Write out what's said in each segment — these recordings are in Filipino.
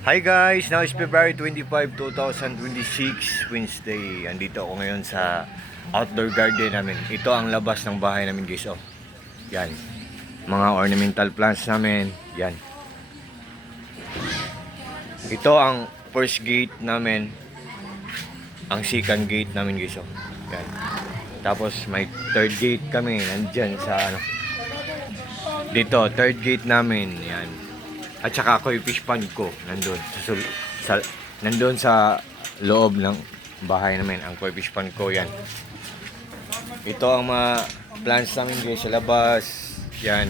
Hi guys! Now is February 25, 2026, Wednesday. Andito ako ngayon sa outdoor garden namin. Ito ang labas ng bahay namin guys. Oh. Yan. Mga ornamental plants namin. Yan. Ito ang first gate namin. Ang second gate namin guys. Oh. Yan. Tapos may third gate kami. Nandyan sa ano. Dito, third gate namin. Yan. At saka ako yung fish pond ko nandun nandun sa loob ng bahay namin ang koi fish pond ko. Yan, ito ang mga plants namin guys sa labas. Yan,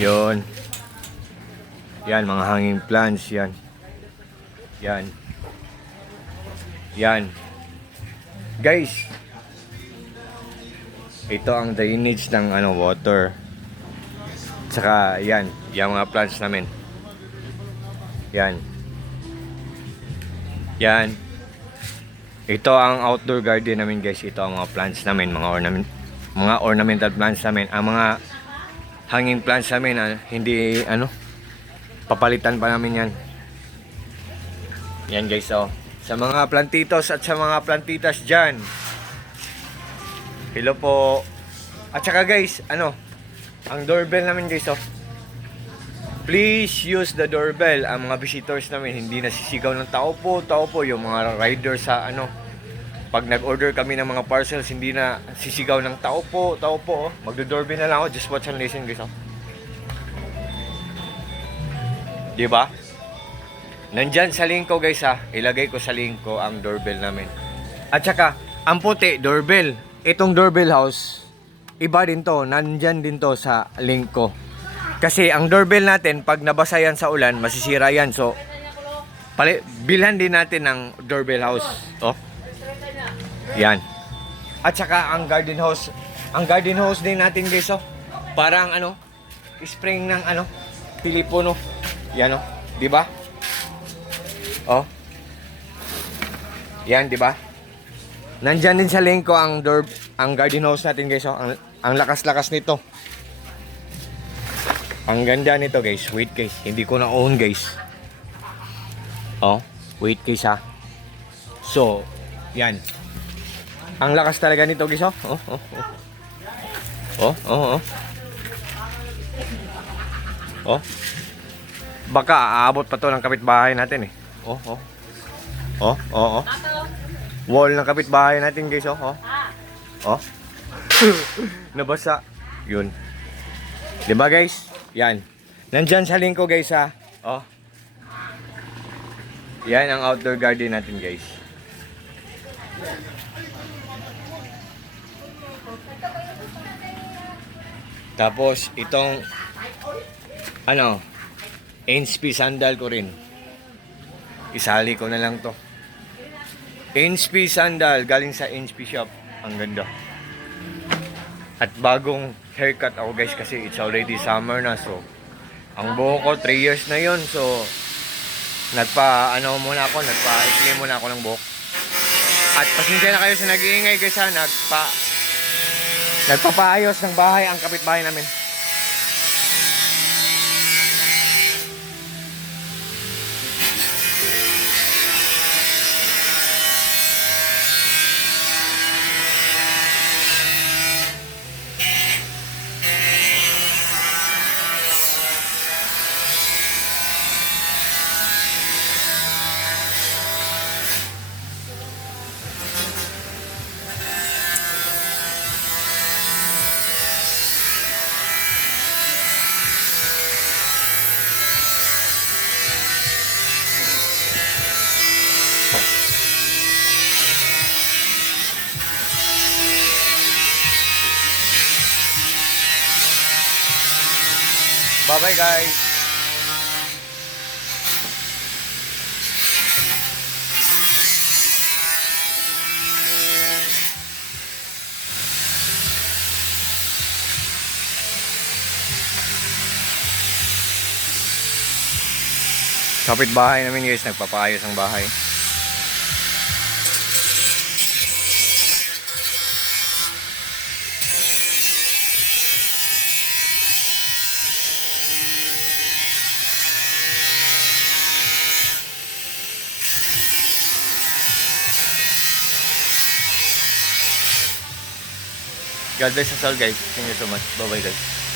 yun, yan mga hanging plants. Yan, yan, yan guys. Ito ang drainage ng water. Saka yan, yung mga plants namin. Yan. Yan. Ito ang outdoor garden namin guys. Ito ang mga plants namin, mga ornamental plants namin. Ang mga hanging plants namin, hindi papalitan pa namin yan. Yan guys, oh. Sa mga plantitos at sa mga plantitas dyan. Hello po. At saka guys, ang doorbell namin guys, oh. Please use the doorbell. Ang mga visitors namin hindi nasisigaw ng tao po. Yung mga rider sa pag nag-order kami ng mga parcels, hindi na sisigaw ng tao po, oh. Magdo-doorbell na lang ako. Just watch and listen guys, oh. Diba? Nandyan sa link ko guys, ha. Ilagay ko sa link ko ang doorbell namin. At saka, ang puti, doorbell. Itong doorbell house, iba din to, nandyan din to sa link ko. Kasi ang doorbell natin, pag nabasa yan sa ulan, masisira yan. So, bilhan din natin ng doorbell house. Oh. Yan. At saka ang garden hose din natin guys, oh. Parang spring ng Pilipuno. Yan, oh. Di ba? Oh. Yan, di ba? Nandyan din sa link ko ang garden hose natin guys, oh. Ang lakas-lakas nito. Ang ganda nito guys. Wait guys, hindi ko na own guys. Oh, wait guys, ha. So, yan. Ang lakas talaga nito guys, oh. Oh. Baka aabot pa to ng kapitbahay natin eh. Oh. Wall ng kapitbahay natin guys, oh. Oh. Nabasa. Yun. 'Di ba guys? Yan. Nandyan sa link ko guys, ha. Oh. Yan ang outdoor garden natin guys. Tapos itong NSP sandal ko rin. Isali ko na lang to. NSP sandal galing sa NSP shop. Ang ganda. At bagong haircut ako guys kasi it's already summer na. So ang buhok ko 3 years na yon. So nagpa-ikli muna ako ng buhok. At pasensya na kayo sa nag-iingay guys, ha. Nagpapaayos ng bahay ang kapitbahay namin. Bye-bye guys. Kapitbahay namin guys, nagpapaayos ang bahay. God bless us all guys. Thank you so much. Bye bye guys.